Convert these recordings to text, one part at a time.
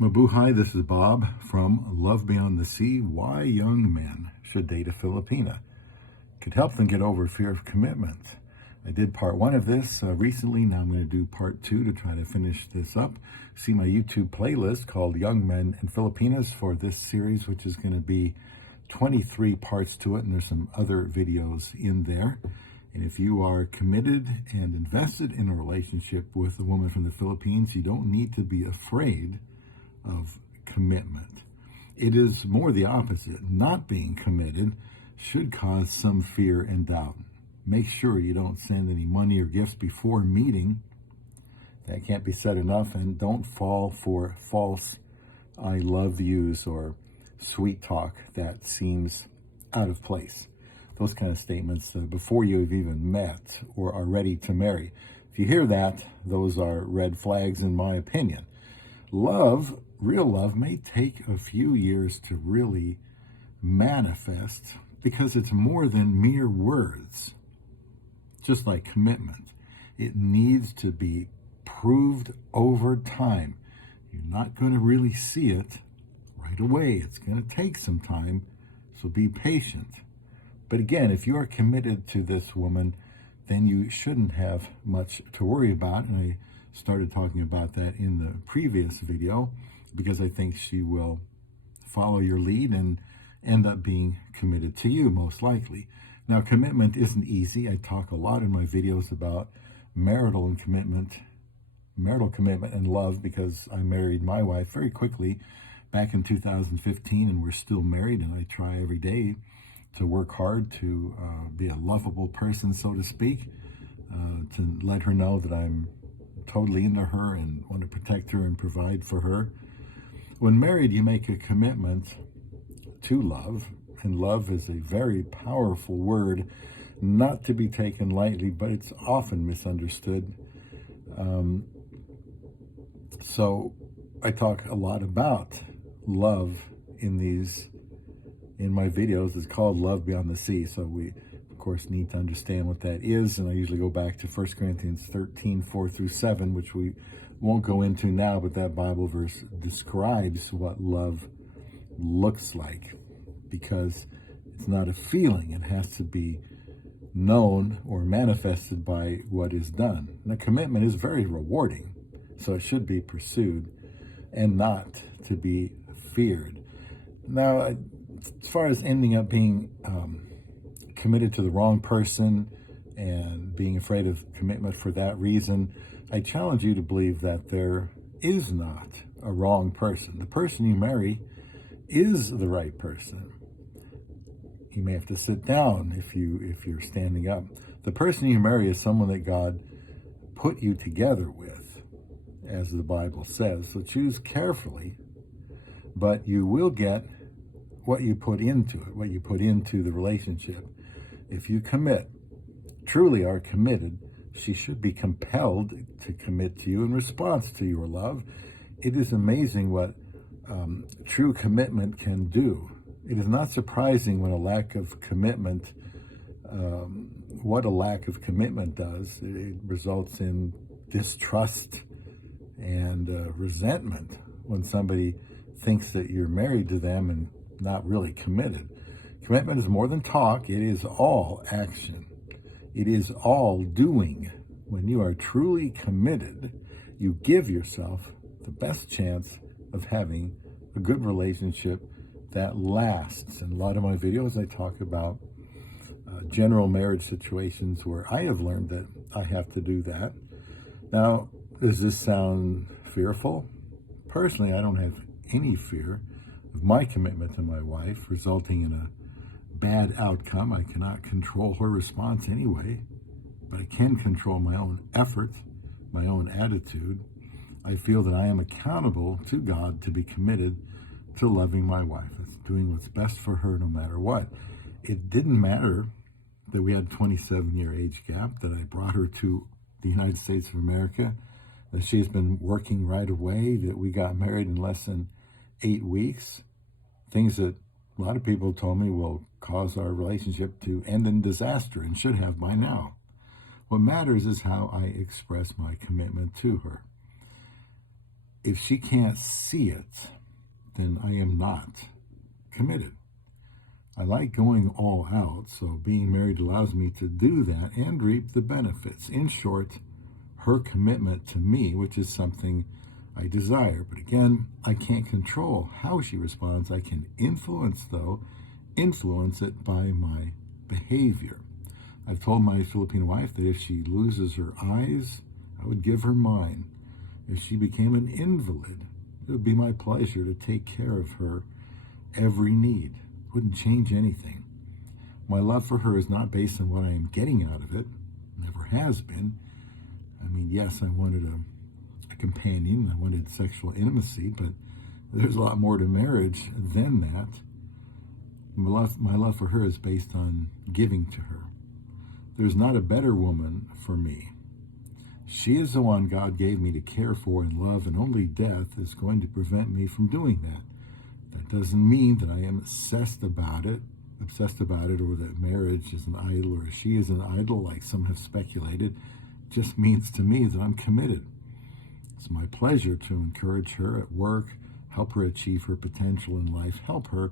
Mabuhay, this is Bob from Love Beyond the Sea. Why young men should date a Filipina. Could help them get over fear of commitment. I did part one of this recently. Now I'm going to do part two to try to finish this up. See my YouTube playlist called Young Men and Filipinas for this series, which is going to be 23 parts to it, and there's some other videos in there. And if you are committed and invested in a relationship with a woman from the Philippines, you don't need to be afraid of commitment. It is more the opposite. Not being committed should cause some fear and doubt. Make sure you don't send any money or gifts before meeting. That can't be said enough. And don't fall for false I love yous or sweet talk that seems out of place. Those kind of statements before you've even met or are ready to marry. If you hear that, those are red flags in my opinion. Love, real love, may take a few years to really manifest because it's more than mere words. Just like commitment, it needs to be proved over time. You're not going to really see it right away. It's going to take some time, so be patient. But again, if you are committed to this woman, then you shouldn't have much to worry about. And I started talking about that in the previous video because I think she will follow your lead and end up being committed to you, most likely. Now, commitment isn't easy. I talk a lot in my videos about marital commitment and love because I married my wife very quickly back in 2015, and we're still married, and I try every day to work hard to be a lovable person, so to speak, to let her know that I'm totally into her and want to protect her and provide for her. When married, you make a commitment to love, and love is a very powerful word, not to be taken lightly, but it's often misunderstood. So I talk a lot about love in my videos. It's called Love Beyond the Sea. So we, of course, need to understand what that is. And I usually go back to 1 Corinthians 13, 4 through 7, which we won't go into now, but that Bible verse describes what love looks like, because it's not a feeling. It has to be known or manifested by what is done. And a commitment is very rewarding, so it should be pursued and not to be feared. Now, as far as ending up being committed to the wrong person and being afraid of commitment for that reason, I challenge you to believe that there is not a wrong person. The person you marry is the right person. You may have to sit down if you're standing up. The person you marry is someone that God put you together with, as the Bible says. So choose carefully, but you will get what you put into it, what you put into the relationship. If you commit, truly are committed, she should be compelled to commit to you in response to your love. It is amazing what true commitment can do. It is not surprising when a lack of commitment, what a lack of commitment does. It results in distrust and resentment when somebody thinks that you're married to them and not really committed. Commitment is more than talk. It is all action. It is all doing. When you are truly committed, you give yourself the best chance of having a good relationship that lasts. In a lot of my videos, I talk about general marriage situations where I have learned that I have to do that. Now, does this sound fearful? Personally, I don't have any fear of my commitment to my wife resulting in a bad outcome. I cannot control her response anyway, but I can control my own effort, my own attitude. I feel that I am accountable to God to be committed to loving my wife. It's doing what's best for her no matter what. It didn't matter that we had a 27-year age gap, that I brought her to the United States of America, that she's been working right away, that we got married in less than 8 weeks. Things that a lot of people told me will cause our relationship to end in disaster and should have by now. What matters is how I express my commitment to her. if she can't see it, then I am not committed. I like going all out, so being married allows me to do that and reap the benefits. In short, her commitment to me, which is something I desire. But again, I can't control how she responds. I can influence it by my behavior. I've told my Filipino wife that if she loses her eyes, I would give her mine. If she became an invalid, it would be my pleasure to take care of her every need. It wouldn't change anything. My love for her is not based on what I am getting out of it. Never has been. I mean, yes, I wanted a companion. I wanted sexual intimacy, but there's a lot more to marriage than that. My love for her is based on giving to her. There's not a better woman for me. She is the one God gave me to care for and love, and only death is going to prevent me from doing that. That doesn't mean that I am obsessed about it, or that marriage is an idol, or she is an idol, like some have speculated. It just means to me that I'm committed. It's my pleasure to encourage her at work, help her achieve her potential in life, help her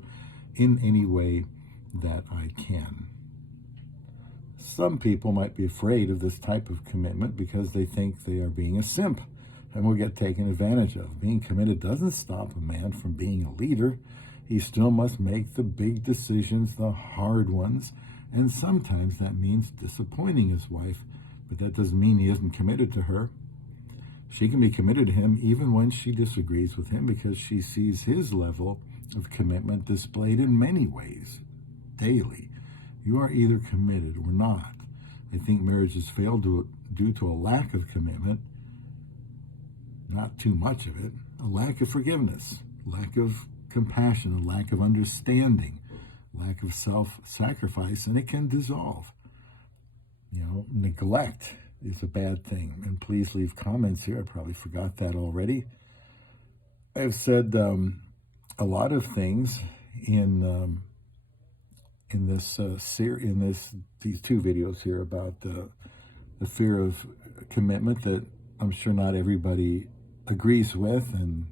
in any way that I can. Some people might be afraid of this type of commitment because they think they are being a simp and will get taken advantage of. Being committed doesn't stop a man from being a leader. He still must make the big decisions, the hard ones, and sometimes that means disappointing his wife, but that doesn't mean he isn't committed to her. She can be committed to him even when she disagrees with him because she sees his level of commitment displayed in many ways, daily. You are either committed or not. I think marriages fail due to a lack of commitment, not too much of it, a lack of forgiveness, lack of compassion, a lack of understanding, lack of self-sacrifice, and it can dissolve. Neglect is a bad thing. And please leave comments here. I probably forgot that already. I've said a lot of things in these two videos here about the fear of commitment that I'm sure not everybody agrees with, and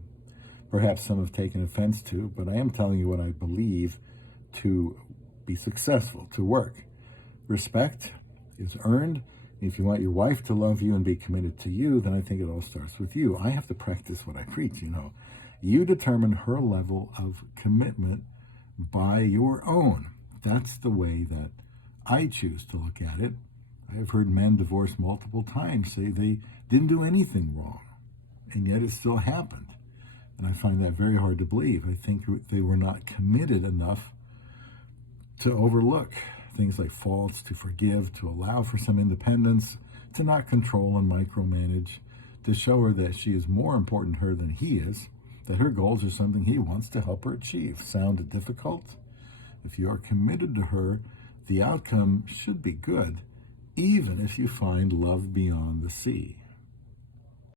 perhaps some have taken offense to, but I am telling you what I believe to be successful, to work. Respect is earned. If you want your wife to love you and be committed to you, then I think it all starts with you. I have to practice what I preach, You determine her level of commitment by your own. That's the way that I choose to look at it. I have heard men divorced multiple times say they didn't do anything wrong, and yet it still happened. And I find that very hard to believe. I think they were not committed enough to overlook things like faults, to forgive, to allow for some independence, to not control and micromanage, to show her that she is more important to her than he is, that her goals are something he wants to help her achieve. Sound difficult? If you are committed to her, the outcome should be good, even if you find love beyond the sea.